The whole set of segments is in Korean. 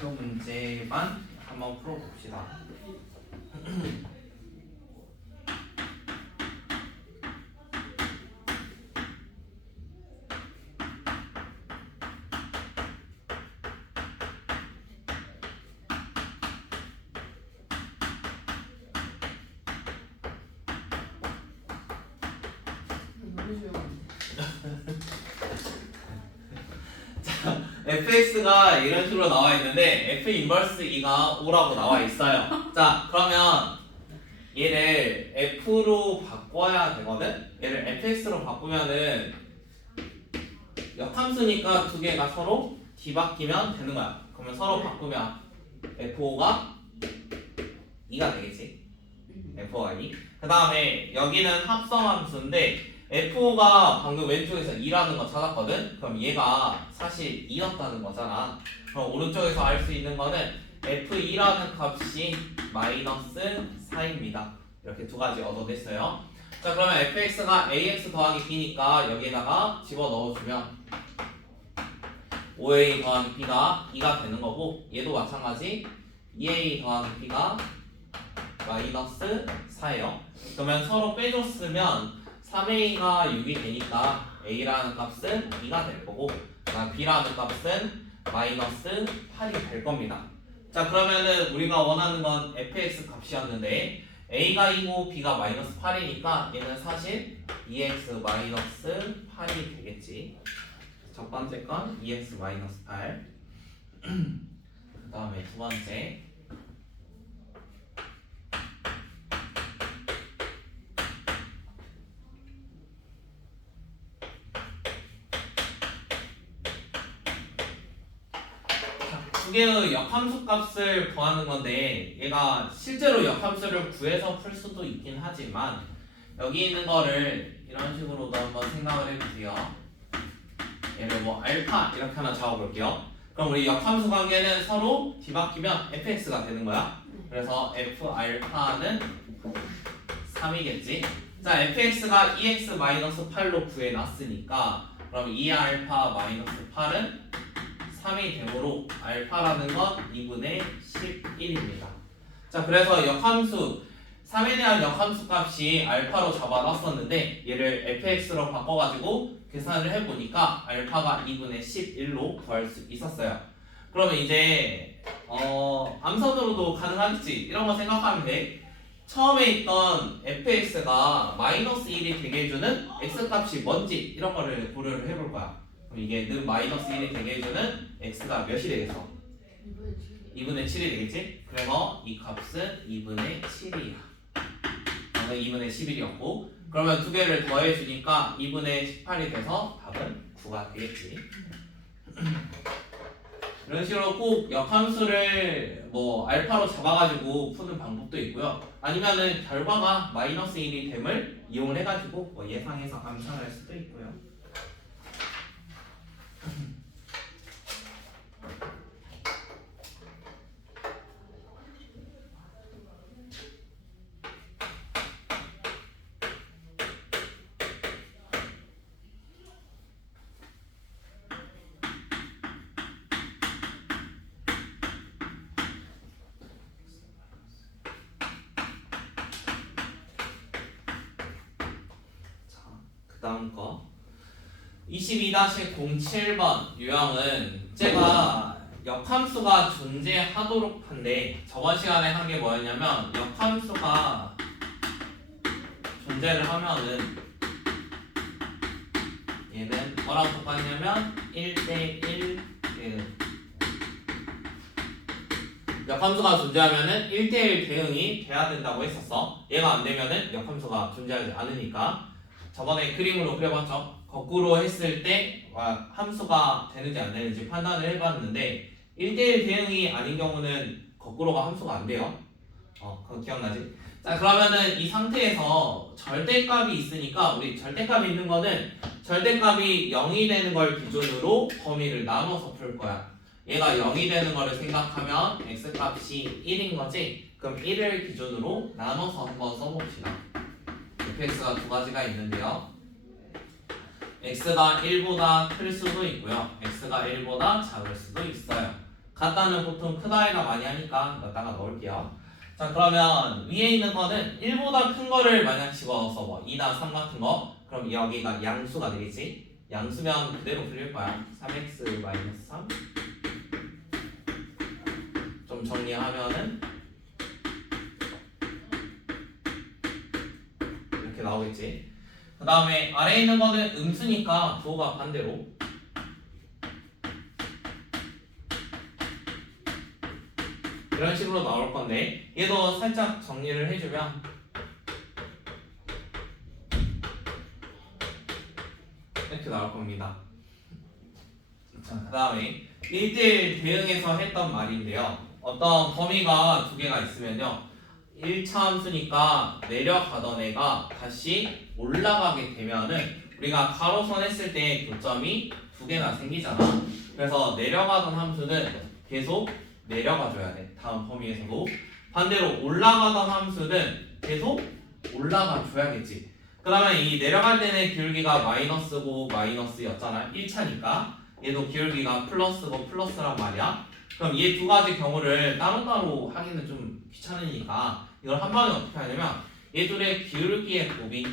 목표 문제만 한번 풀어봅시다. fx가 이런 식으로 나와 있는데 f 인버스 2가 5라고 나와 있어요. 자, 그러면 얘를 f로 바꿔야 되거든? 얘를 fx로 바꾸면은 역함수니까 두 개가 서로 뒤바뀌면 되는 거야. 그러면 서로 바꾸면 f5가 2가 되겠지? f5가 2. 그 다음에 여기는 합성함수인데 f5가 방금 왼쪽에서 2라는 거 찾았거든? 그럼 얘가 사실 2였다는 거잖아. 그럼 오른쪽에서 알 수 있는 거는 f2라는 값이 마이너스 4입니다. 이렇게 두 가지 얻어냈어요. 자, 그러면 fx가 ax 더하기 b니까 여기에다가 집어넣어주면 5a 더하기 b가 2가 되는 거고, 얘도 마찬가지 2a 더하기 b가 마이너스 4예요. 그러면 서로 빼줬으면 3a가 6이 되니까 a라는 값은 2가 될 거고, 그다음 b라는 값은 마이너스 8이 될 겁니다. 자, 그러면은 우리가 원하는 건 fx 값이었는데 a가 2고 b가 마이너스 8이니까 얘는 사실 2x 마이너스 8이 되겠지. 첫 번째 건 2x 마이너스 8. 그 다음에 두 번째 두 개의 역함수 값을 구하는 건데, 얘가 실제로 역함수를 구해서 풀 수도 있긴 하지만 여기 있는 거를 이런 식으로도 한번 생각을 해보세요. 얘를 뭐 알파 이렇게 하나 잡아볼게요. 그럼 우리 역함수 관계는 서로 뒤바뀌면 fx가 되는 거야. 그래서 f 알파는 3이겠지. 자, fx가 2x-8로 구해놨으니까 그럼 2알파 마이너스 8은 3이 되므로 알파라는 건 2분의 11입니다. 자, 그래서 역함수 3에 대한 역함수 값이 알파로 잡아놨었는데 얘를 fx로 바꿔가지고 계산을 해보니까 알파가 2분의 11로 구할 수 있었어요. 그러면 이제 암산으로도 가능하겠지, 이런 거 생각하면 돼. 처음에 있던 fx가 마이너스 1이 되게 해주는 x값이 뭔지 이런 거를 고려를 해볼 거야. 그럼 이게 는 마이너스 1이 되게 해주는 x가 몇이 되겠어? 2분의 7이 되겠지? 그래서 이 값은 2분의 7이야. 방금 2분의 11이었고, 그러면 두 개를 더해주니까 2분의 18이 돼서 답은 9가 되겠지. 이런 식으로 꼭 역함수를 뭐 알파로 잡아가지고 푸는 방법도 있고요. 아니면은 결과가 마이너스 1이 됨을 이용을 해가지고 뭐 예상해서 암산할 수도 있고요. 그 다음 거 22-07번 유형은 제가 역함수가 존재하도록 한데, 저번 시간에 한 게 뭐였냐면 역함수가 존재를 하면은 얘는 뭐랑 똑같냐면 1대1 대응, 역함수가 존재하면은 1대1 대응이 돼야 된다고 했었어. 얘가 안 되면은 역함수가 존재하지 않으니까. 저번에 그림으로 그려봤죠. 거꾸로 했을 때 함수가 되는지 안 되는지 판단을 해봤는데 1대1 대응이 아닌 경우는 거꾸로가 함수가 안 돼요. 그거 기억나지? 자, 그러면은 이 상태에서 절대값이 있으니까 우리 절대값이 있는 거는 절대값이 0이 되는 걸 기준으로 범위를 나눠서 풀 거야. 얘가 0이 되는 거를 생각하면 x값이 1인 거지? 그럼 1을 기준으로 나눠서 한번 써봅시다. fx가 두 가지가 있는데요. x가 1보다 클 수도 있고요. x가 1보다 작을 수도 있어요. 같다는 보통 크다이라 많이 하니까 넣다가 넣을게요. 자 그러면 위에 있는 거는 1보다 큰 거를 만약 집어넣어서 뭐 2나 3 같은 거 그럼 여기가 양수가 되겠지. 양수면 그대로 풀릴 거야. 3x-3 좀 정리하면은 이렇게 나오겠지. 그 다음에 아래에 있는 거는 음수니까 부호가 반대로 이런 식으로 나올 건데 얘도 살짝 정리를 해주면 이렇게 나올 겁니다. 자, 그 다음에 1대1 대응해서 했던 말인데요. 어떤 범위가 두 개가 있으면요. 1차 함수니까 내려가던 애가 다시 올라가게 되면은 우리가 가로선 했을 때 교점이 두 개나 생기잖아. 그래서 내려가던 함수는 계속 내려가 줘야 돼. 다음 범위에서도. 반대로 올라가던 함수는 계속 올라가 줘야겠지. 그러면 이 내려갈 때는 기울기가 마이너스고 마이너스였잖아. 1차니까. 얘도 기울기가 플러스고 플러스란 말이야. 그럼 이 두 가지 경우를 따로따로 하기는 좀 귀찮으니까 이걸 한 방에 어떻게 하냐면 얘 둘의 기울기의 곱이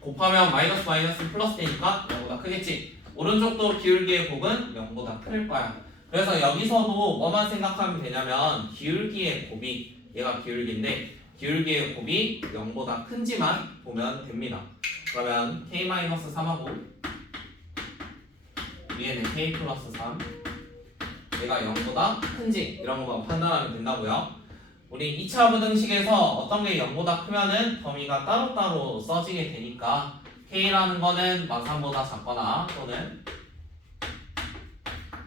곱하면 마이너스 마이너스 플러스 되니까 0보다 크겠지. 오른쪽도 기울기의 곱은 0보다 클 거야. 그래서 여기서도 뭐만 생각하면 되냐면 기울기의 곱이 얘가 기울기인데 기울기의 곱이 0보다 큰지만 보면 됩니다. 그러면 k-3하고 위에는 k 플러스 3 얘가 0보다 큰지 이런 것만 판단하면 된다고요. 우리 2차 부등식에서 어떤 게 0보다 크면은 범위가 따로따로 써지게 되니까 k라는 거는 막 3보다 작거나 또는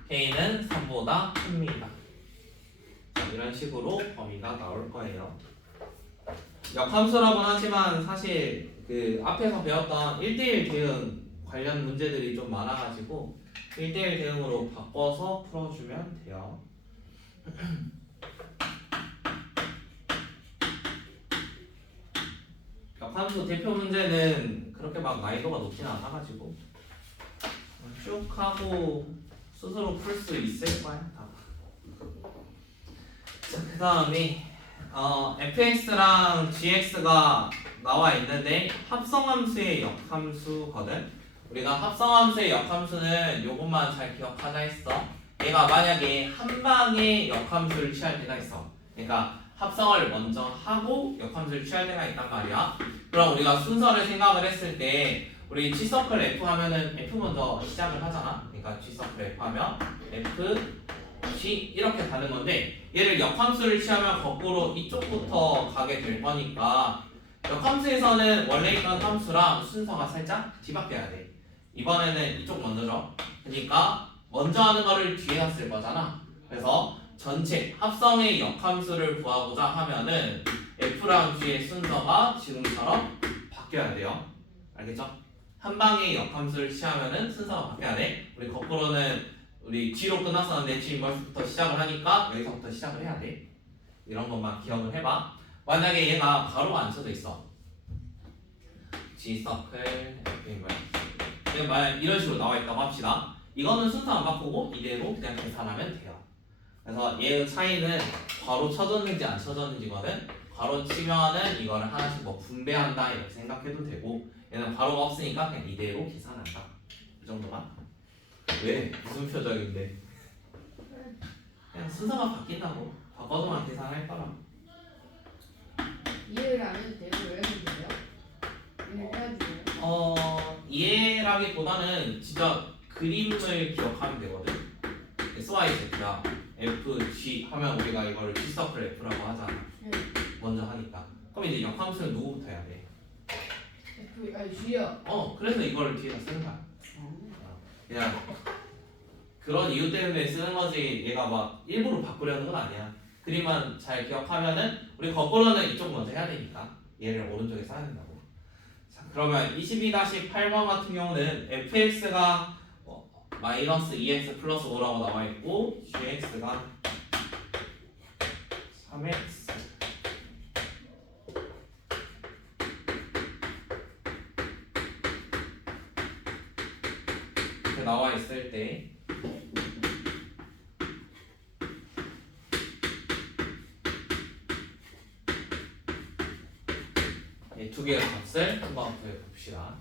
k는 3보다 큽니다. 이런 식으로 범위가 나올 거예요. 역함수라고는 하지만 사실 그 앞에서 배웠던 1대1 대응 관련 문제들이 좀 많아가지고 1대1 대응으로 바꿔서 풀어주면 돼요. 역함수 대표 문제는 그렇게 막 난이도가 높진 않아가지고 쭉 하고 스스로 풀 수 있을 거야 다. 자, 그 다음에 fx랑 gx가 나와 있는데 합성함수의 역함수거든. 우리가 합성함수의 역함수는 요것만 잘 기억하자 했어. 얘가 만약에 한 방에 역함수를 취할 때가 있어. 그러니까 합성을 먼저 하고 역함수를 취할 때가 있단 말이야. 그럼 우리가 순서를 생각을 했을 때 우리 G서클 F 하면은 F 먼저 시작을 하잖아. 그러니까 G서클 F 하면 F, G 이렇게 가는 건데 얘를 역함수를 취하면 거꾸로 이쪽부터 가게 될 거니까 역함수에서는 원래 있던 함수랑 순서가 살짝 뒤바뀌어야 돼. 이번에는 이쪽 먼저 줘. 그러니까 먼저 하는 거를 뒤에 쓸 거잖아. 그래서 전체 합성의 역함수를 구하고자 하면은 F랑 G의 순서가 지금처럼 바뀌어야 돼요. 알겠죠? 한 방에 역함수를 취하면은 순서가 바뀌어야 돼. 우리 거꾸로는 우리 G로 끝났었는데 G 인버스부터 시작을 하니까 여기서부터 시작을 해야 돼. 이런 것만 기억을 해봐. 만약에 얘가 바로 앉혀져 있어. G 서클 F 인버스. 만약 이런 식으로 나와 있다고 합시다. 이거는 순서 안 바꾸고 이대로 그냥 계산하면 돼요. 그래서 얘의 차이는 괄호 쳐졌는지 안 쳐졌는지거든. 괄호 치면은 이거를 하나씩 뭐 분배한다 이렇게 생각해도 되고 얘는 괄호가 없으니까 그냥 이대로 계산한다. 이 정도만. 왜? 무슨 표정인데? 그냥 순서가 바뀐다고. 바꿔서만 계산할 거라. 이해를 안 해도 되고 왜 해도 돼요? 이해를 해야죠. 이해라기보다는 진짜 그림을 기억하면 되거든. SYZ야 F, G 하면 우리가 이걸 G서클 F라고 하잖아. 네. 먼저 하니까. 그럼 이제 역함수는 누구부터 해야 돼? F, 아니 G요. 그래서 이걸 뒤에다 쓰는 거야. 그냥 그런 이유 때문에 쓰는 거지. 얘가 막 일부러 바꾸려는 건 아니야. 그림만 잘 기억하면은 우리 거꾸로는 이쪽 먼저 해야 되니까 얘를 오른쪽에 써야 된다고. 자, 그러면 22-8번 같은 경우는 fx가 마이너스 2x 플러스 5라고 나와 있고 gx가 3x 이렇게 나와 있을 때 개의 값을 한번 구해봅시다.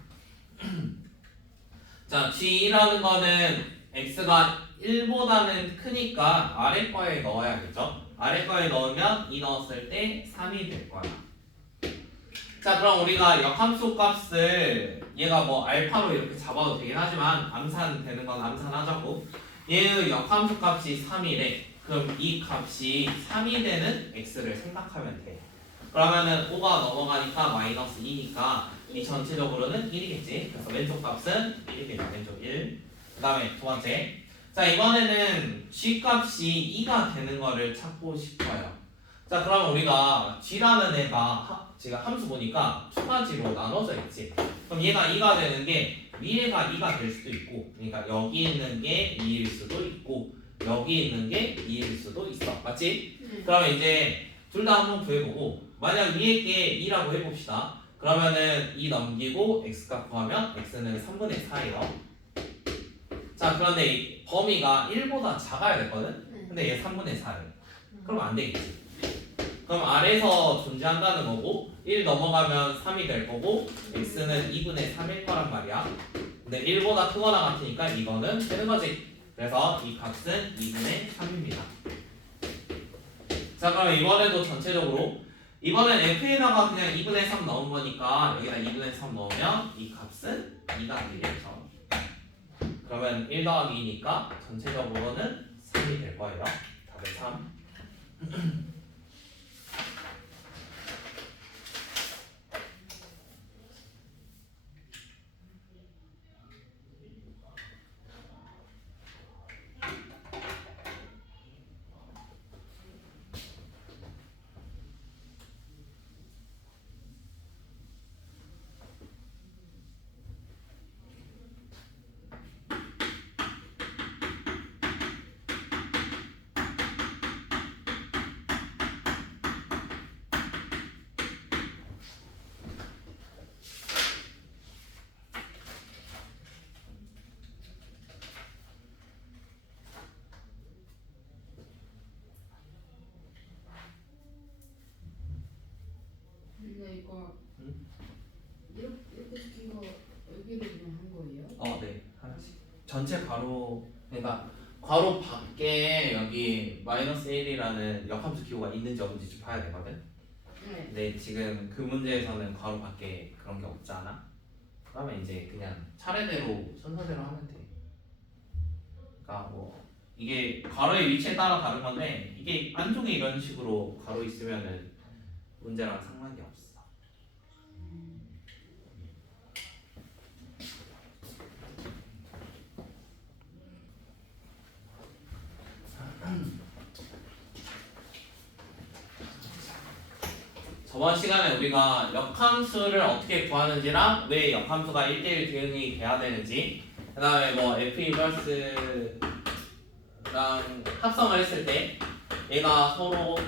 자, G라는 거는 x가 1보다는 크니까 아래 거에 넣어야겠죠? 아래 거에 넣으면 2 넣었을 때 3이 될 거야. 자, 그럼 우리가 역함수 값을 얘가 뭐 알파로 이렇게 잡아도 되긴 하지만 암산되는 건 암산하자고. 얘의 역함수 값이 3이래. 그럼 이 값이 3이 되는 x를 생각하면 돼. 그러면은 5가 넘어가니까 마이너스 2니까 이 전체적으로는 1이겠지. 그래서 왼쪽 값은 1이겠죠. 왼쪽 1. 그 다음에 두 번째. 자, 이번에는 g 값이 2가 되는 거를 찾고 싶어요. 자, 그럼 우리가 g라는 애가 제가 함수 보니까 두 가지로 나눠져 있지. 그럼 얘가 2가 되는 게 위에가 2가 될 수도 있고, 그러니까 여기 있는 게 2일 수도 있고 여기 있는 게 2일 수도 있어. 맞지? 그러면 이제 둘 다 한번 구해보고, 만약 위에 게 2라고 해봅시다. 그러면은 2 넘기고 x값 구하면 x는 3분의 4예요. 자, 그런데 이 범위가 1보다 작아야 됐거든? 근데 얘 3분의 4래. 그럼 안 되겠지. 그럼 아래에서 존재한다는 거고 1 넘어가면 3이 될 거고 x는 2분의 3일 거란 말이야. 근데 1보다 크거나 같으니까 이거는 되는 거지. 그래서 이 값은 2분의 3입니다. 자, 그럼 이번에도 전체적으로 이번엔 f에다가 그냥 2분의 3 넣은 거니까 여기다 2분의 3 넣으면 이 값은 2가 되겠죠. 그러면 1 더하기 2니까 전체적으로는 3이 될 거예요. 답은 3. 근데 이거 이렇게 시킨 거 여기로 그냥 한 거예요? 네. 하나씩. 전체 괄호, 그러니까 괄호 밖에 여기 마이너스 1이라는 역함수 기호가 있는지 없는지 좀 봐야 되거든. 네. 근데 지금 그 문제에서는 괄호 밖에 그런 게 없잖아. 그러면 이제 그냥 차례대로 순서대로 하면 돼. 그러니까 뭐 이게 괄호의 위치에 따라 다른 건데 이게 안쪽에 이런 식으로 괄호 있으면은 문제랑 상관이 없어. 저번 시간에 우리가 역함수를 어떻게 구하는지랑 왜 역함수가 1대1 대응이 돼야 되는지, 그 다음에 뭐 F 인버스랑 합성을 했을 때 얘가 서로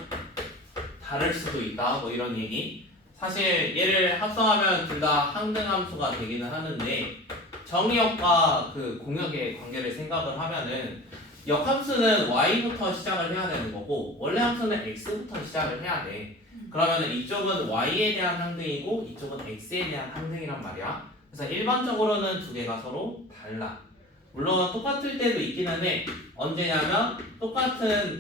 다를 수도 있다 뭐 이런 얘기. 사실 얘를 합성하면 둘 다 항등함수가 되기는 하는데 정의역과 그 공역의 관계를 생각을 하면은 역함수는 y부터 시작을 해야 되는 거고 원래 함수는 x부터 시작을 해야 돼. 그러면 이쪽은 y에 대한 항등이고 이쪽은 x에 대한 항등이란 말이야. 그래서 일반적으로는 두 개가 서로 달라. 물론 똑같을 때도 있긴 한데 언제냐면 똑같은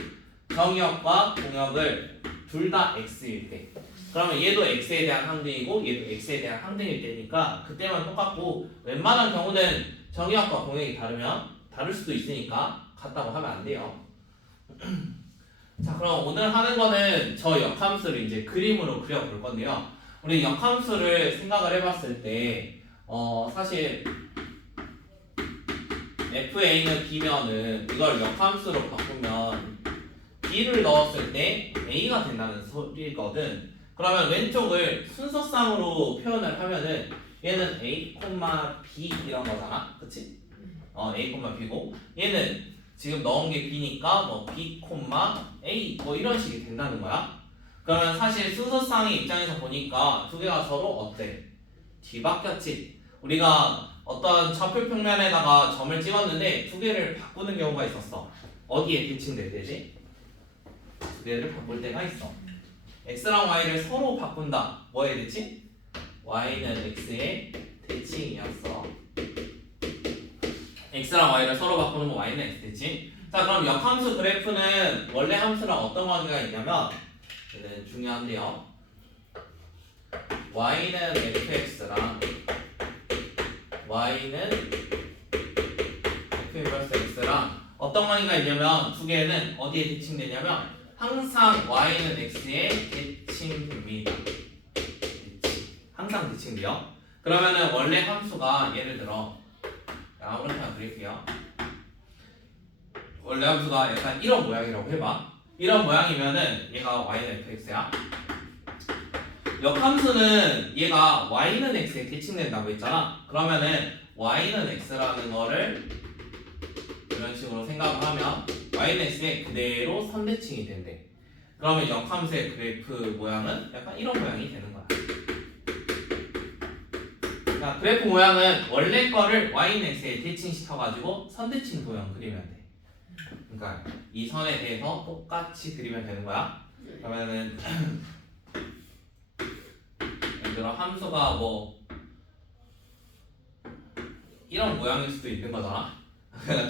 정의역과 공역을 둘 다 x일 때. 그러면 얘도 x에 대한 항등이고 얘도 x에 대한 항등일 때니까 그때만 똑같고 웬만한 경우는 정의역과 공역이 다르면 다를 수도 있으니까 같다고 하면 안 돼요. 자, 그럼 오늘 하는 거는 저 역함수를 이제 그림으로 그려볼 건데요. 우리 역함수를 생각을 해봤을 때 사실 FA는 B면은 이걸 역함수로 바꾸면 B를 넣었을 때 A가 된다는 소리거든. 그러면 왼쪽을 순서상으로 표현을 하면은 얘는 A, B 이런 거잖아. 그치? A, B고 얘는 지금 넣은 게 B니까 뭐 B, A 뭐 이런 식이 된다는 거야. 그러면 사실 순서상의 입장에서 보니까 두 개가 서로 어때? 뒤바뀌었지. 우리가 어떤 좌표 평면에다가 점을 찍었는데 두 개를 바꾸는 경우가 있었어. 어디에 대칭될 때지? 두 개를 바꿀 때가 있어. x랑 y를 서로 바꾼다. 뭐에 대칭? y는 x의 대칭이었어. x랑 y를 서로 바꾸는 거 y는 x 대칭. 자, 그럼 역함수 그래프는 원래 함수랑 어떤 관계가 있냐면 얘는 중요한데요. y는 fx랑 y는 f 인버스 x랑 어떤 관계가 있냐면 두 개는 어디에 대칭되냐면 항상 y는 x에 대칭됩니다. 항상 대칭돼요. 그러면은 원래 함수가 예를 들어 아무렇게나 그릴게요. 원래 함수가 약간 이런 모양이라고 해봐. 이런 모양이면은 얘가 y는 fx야. 역함수는 얘가 y는 x에 대칭된다고 했잖아. 그러면은 y는 x라는 거를 이런 식으로 생각을 하면 y는 x에 그대로 선대칭이 된대. 그러면 역함수의 그래프 모양은 약간 이런 모양이 되는 거야. 자, 그래프 모양은 원래 거를 y는 x에 대칭시켜가지고 선대칭 도형 그리면 돼. 그러니까 이 선에 대해서 똑같이 그리면 되는 거야. 그러면은 예를 들어 함수가 뭐 이런 모양일 수도 있는 거잖아.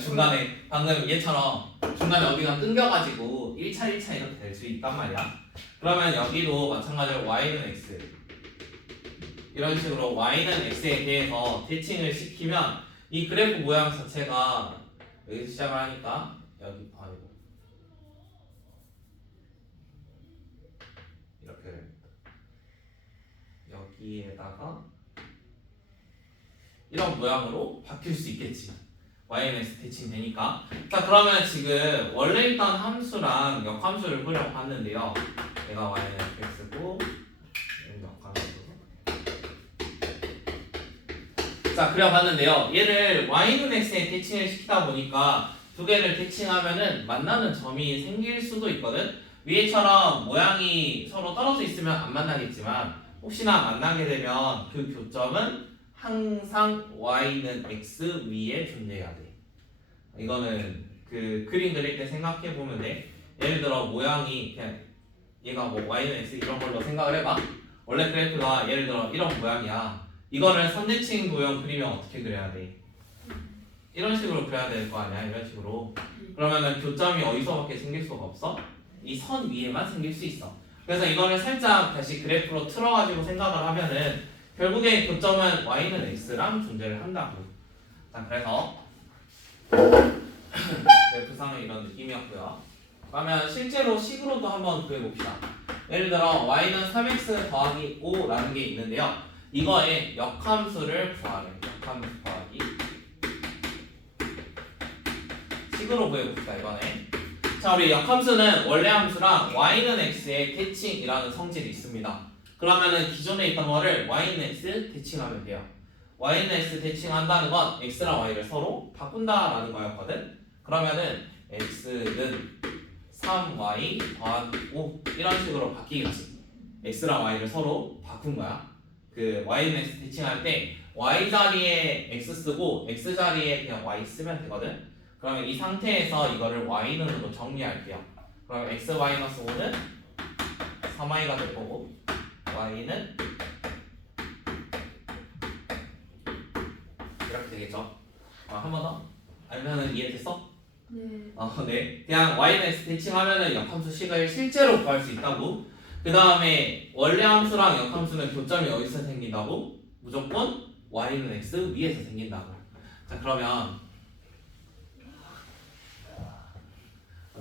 중간에 방금 얘처럼 중간에 어디가 끊겨가지고 1차 1차 이렇게 될 수 있단 말이야. 그러면 여기도 마찬가지로 y는 x 이런 식으로 y는 x에 대해서 대칭을 시키면 이 그래프 모양 자체가 여기서 시작을 하니까 여기 아니고 이렇게 여기에다가 이런 모양으로 바뀔 수 있겠지. y는 x 대칭되니까. 자, 그러면 지금 원래 있던 함수랑 역함수를 그려 봤는데요. 얘가 y는 fx고 얘는 역함수. 자, 그려봤는데요. 얘를 y는 x에 대칭을 시키다 보니까 두 개를 대칭하면은 만나는 점이 생길 수도 있거든. 위에처럼 모양이 서로 떨어져 있으면 안 만나겠지만 혹시나 만나게 되면 그 교점은 항상 y는 x 위에 존재해야 돼. 이거는 그 그림 그릴 때 생각해 보면 돼. 예를 들어 모양이 그냥 얘가 뭐 y는 x 이런 걸로 생각을 해봐. 원래 그래프가 예를 들어 이런 모양이야. 이거를 선대칭 도형 그리면 어떻게 그려야 돼? 이런 식으로 그려야 될 거 아니야? 이런 식으로. 그러면은 교점이 어디서밖에 생길 수가 없어? 이 선 위에만 생길 수 있어. 그래서 이거를 살짝 다시 그래프로 틀어가지고 생각을 하면은 결국에 교점은 y는 x랑 존재를 한다고. 자, 그래서 그래프상은 이런 느낌이었고요. 그러면 실제로 식으로도 한번 구해봅시다. 예를 들어 y는 3x 더하기 5라는 게 있는데요. 이거의 역함수를 구하래. 역함수 구하기. 식으로 구해봅시다 이번에. 자, 우리 역함수는 원래 함수랑 y는 x의 대칭이라는 성질이 있습니다. 그러면은 기존에 있던 거를 y는 x 대칭하면 돼요. y는 x 대칭한다는 건 x랑 y를 서로 바꾼다라는 거였거든. 그러면은 x는 3y 더하기 5 이런 식으로 바뀌겠지. x랑 y를 서로 바꾼 거야. 그 y는 x 대칭할 때 y 자리에 x 쓰고 x 자리에 그냥 y 쓰면 되거든. 그러면 이 상태에서 이거를 y는으로 정리할게요. 그럼 x-5는 3y가 될 거고 y는 이렇게 되겠죠. 한 번 더? 알면은 이해됐어? 네. 네. 그냥 y는 x 대칭하면은 역함수식을 실제로 구할 수 있다고. 그 다음에 원래 함수랑 역함수는 교점이 어디서 생긴다고? 무조건 y는 x 위에서 생긴다고. 자, 그러면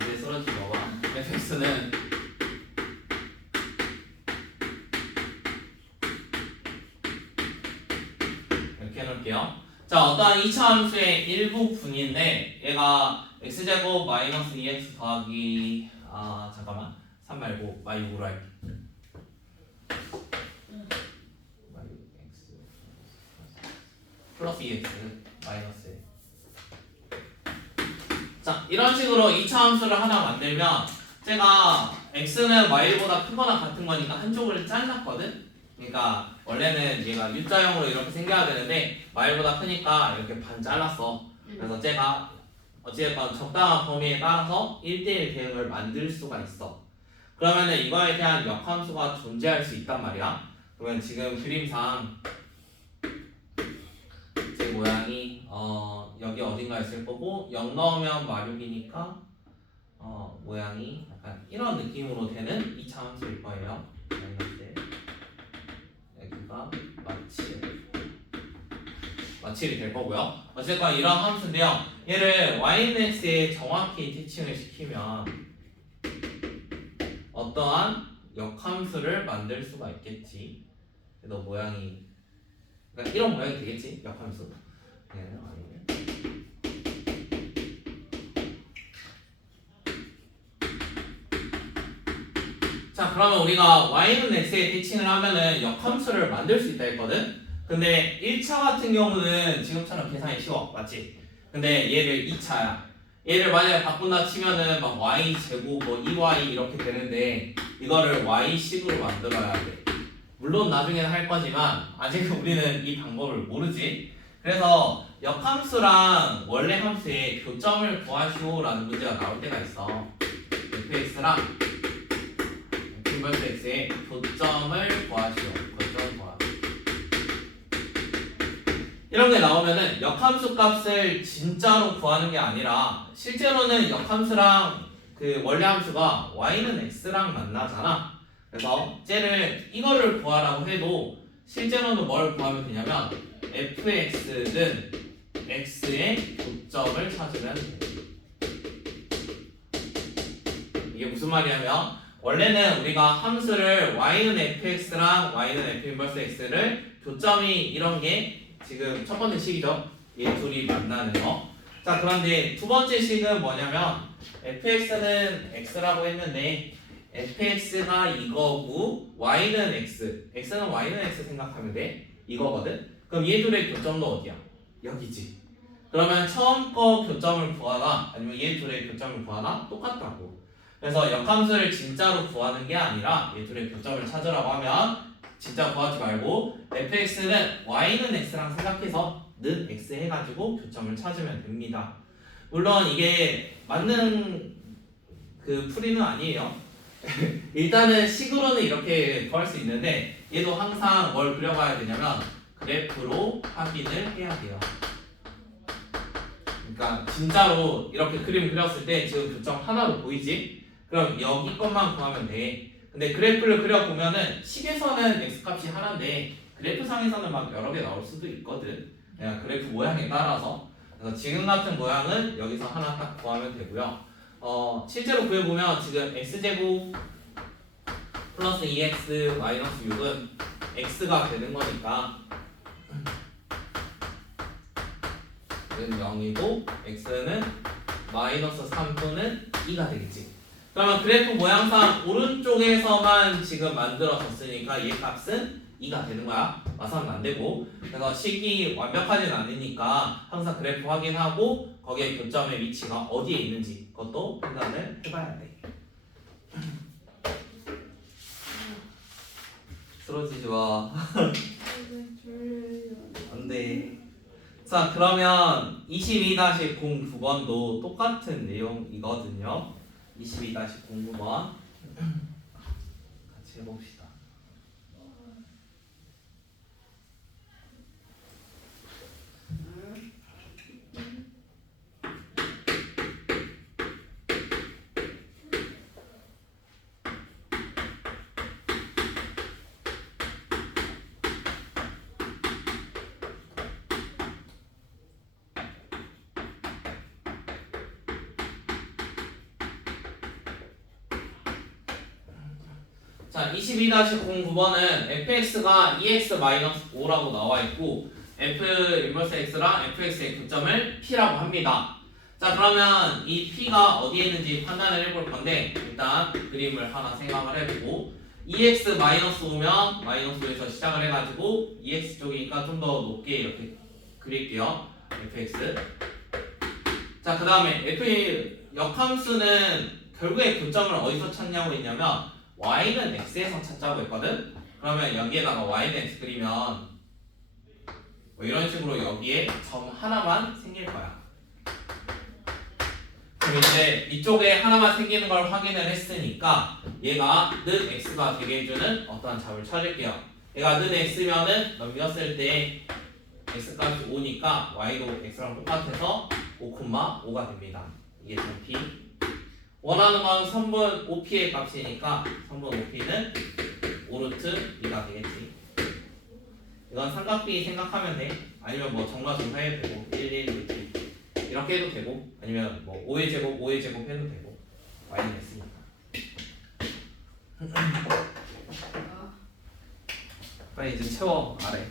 언제 쓰러지 먹어? fx는 이렇게 해놓을게요. 자, 어떠한 2차 함수의 일부 분인데 얘가 x제곱 마이너스 2x 더하기 잠깐만 3 말고 y6으로 할게. x 플러스 2x 마이너스. 자, 이런 식으로 2차 함수를 하나 만들면 제가 x는 y보다 크거나 같은 거니까 한쪽을 잘랐거든. 그러니까 원래는 얘가 U자형으로 이렇게 생겨야 되는데 y보다 크니까 이렇게 반 잘랐어. 그래서 제가 어찌됐건 적당한 범위에 따라서 1대1 대응을 만들 수가 있어. 그러면은 이거에 대한 역함수가 존재할 수 있단 말이야. 그러면 지금 그림상 제 모양이 여기 어딘가 있을 거고 0 넣으면 마륙이니까 모양이 약간 이런 느낌으로 되는 2차 함수일 거예요. 마이너스 여기가 마칠이 될 거고요. 어쨌건 이런 함수인데요. 얘를 y는 x에 정확히 티칭을 시키면 어떠한 역함수를 만들 수가 있겠지. 그래도 모양이 그러니까 이런 모양이 되겠지. 역함수. 네, 아니면 자 그러면 우리가 y는 x에 티칭을 하면은 역함수를 만들 수 있다 했거든. 근데 1차 같은 경우는 지금처럼 계산이 쉬워. 맞지? 근데 얘를 2차야. 얘를 만약에 바꾼다 치면은 막 y제곱 뭐 2y 이렇게 되는데 이거를 y식으로 만들어야 돼. 물론 나중에는 할 거지만 아직 우리는 이 방법을 모르지. 그래서 역함수랑 원래 함수의 교점을 구하시오라는 문제가 나올 때가 있어. fx랑 x의 교점을 구하시오. 교점 구하시오. 이런 게 나오면은 역함수 값을 진짜로 구하는 게 아니라 실제로는 역함수랑 그 원래 함수가 y는 x랑 만나잖아. 그래서 쟤를 이거를 구하라고 해도 실제로는 뭘 구하면 되냐면 fx는 x의 교점을 찾으면 돼. 이게 무슨 말이냐면 원래는 우리가 함수를 y는 fx랑 y는 f 인버스 x를 교점이 이런 게 지금 첫 번째 식이죠. 얘 둘이 만나는 거. 자 그런데 두 번째 식은 뭐냐면 fx는 x라고 했는데 fx가 이거고 y는 x, x는 y는 x 생각하면 돼. 이거거든. 그럼 얘 둘의 교점도 어디야? 여기지. 그러면 처음 거 교점을 구하나 아니면 얘 둘의 교점을 구하나 똑같다고. 그래서 역함수를 진짜로 구하는 게 아니라 얘 둘의 교점을 찾으라고 하면 진짜 구하지 말고 fx는 y는 x랑 생각해서 는 x 해가지고 교점을 찾으면 됩니다. 물론 이게 맞는 그 풀이는 아니에요. 일단은 식으로는 이렇게 구할 수 있는데 얘도 항상 뭘 그려봐야 되냐면 그래프로 확인을 해야 돼요. 그러니까 진짜로 이렇게 그림 그렸을 때 지금 교점 하나로 보이지? 그럼 여기 것만 구하면 돼. 근데 그래프를 그려보면은 식에서는 x값이 하나인데 그래프상에서는 막 여러 개 나올 수도 있거든. 그냥 그래프 모양에 따라서. 그래서 지금 같은 모양은 여기서 하나 딱 구하면 되고요. 실제로 구해보면 지금 x제곱 플러스 2x 마이너스 6은 x가 되는 거니까 는 0이고 x는 마이너스 3 또는 2가 되겠지. 그러면 그래프 모양상 오른쪽에서만 지금 만들어졌으니까 얘 값은 2가 되는 거야. 마사는 안 되고. 그래서 식이 완벽하진 않으니까 항상 그래프 확인하고 거기에 교점의 위치가 어디에 있는지 그것도 판단을 해봐야 돼. 쓰러지지 마. 안 돼. 자 그러면 22-09번도 똑같은 내용이거든요. 22-09번 같이 해봅시다. 자, 22-09번은 fx가 2x-5라고 나와 있고 f 인버스 x랑 fx의 교점을 p라고 합니다. 자, 그러면 이 p가 어디에 있는지 판단을 해볼 건데 일단 그림을 하나 생각을 해보고 2x-5면 -5에서 시작을 해가지고 2x 쪽이니까 좀 더 높게 이렇게 그릴게요. fx. 자, 그 다음에 f의 역함수는 결국에 교점을 어디서 찾냐고 했냐면 y는 x에서 찾자고 했거든? 그러면 여기에다가 y는 x 그리면 뭐 이런 식으로 여기에 점 하나만 생길 거야. 그럼 이제 이쪽에 하나만 생기는 걸 확인을 했으니까 얘가 는 x가 되게 해주는 어떠한 답을 찾을게요. 얘가 는 x면은 넘겼을 때 x값이 5니까 y도 x랑 똑같아서 5,5가 됩니다. 이게 전p. 원하는 건 선분 OP의 값이니까 선분 OP는 5루트 2가 되겠지. 이건 삼각비 생각하면 돼. 아니면 뭐 정과정사해도 되고 1, 1 루트 이렇게 해도 되고 아니면 뭐 5의 제곱 5의 제곱 해도 되고 y는 됐으니까. 아, 빨리 이제 채워 아래.